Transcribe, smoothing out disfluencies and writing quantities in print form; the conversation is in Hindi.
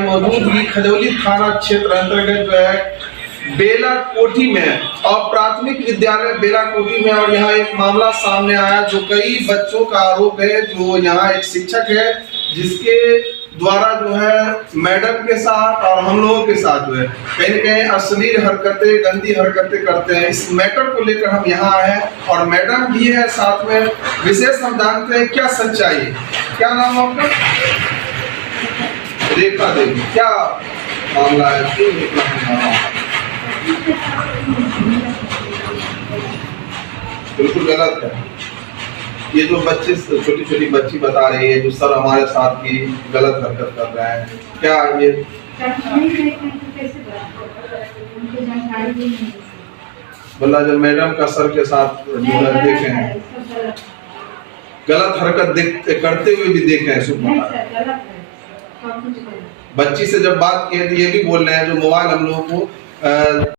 मौजूद ही खजौली थाना क्षेत्र अंतर्गत जो है बेला कोठी में और प्राथमिक विद्यालय बेला कोठी में, और यहाँ एक मामला सामने आया जो कई बच्चों का आरोप है। जो यहाँ एक शिक्षक है जिसके द्वारा जो है मैडम के साथ और हम लोगों के साथ जो है कहीं न कहीं अश्लील हरकतें, गंदी हरकतें करते हैं। इस मैटर को लेकर हम यहाँ आए हैं और मैडम भी है साथ में। विशेष हम जानते हैं क्या सच्चाई है। क्या नाम है आपका? रेखा देवी। क्या मामला है? बिल्कुल गलत है। ये जो बच्चे, छोटी छोटी बच्ची बता रही है जो सर हमारे साथ की गलत हरकत कर रहे हैं, क्या ये बोला जब मैडम का सर के साथ देखे हैं, गलत हरकत करते हुए भी देखे हैं। सुबह बच्ची से जब बात की है तो ये भी बोल रहे हैं जो मोबाइल हम लोगों को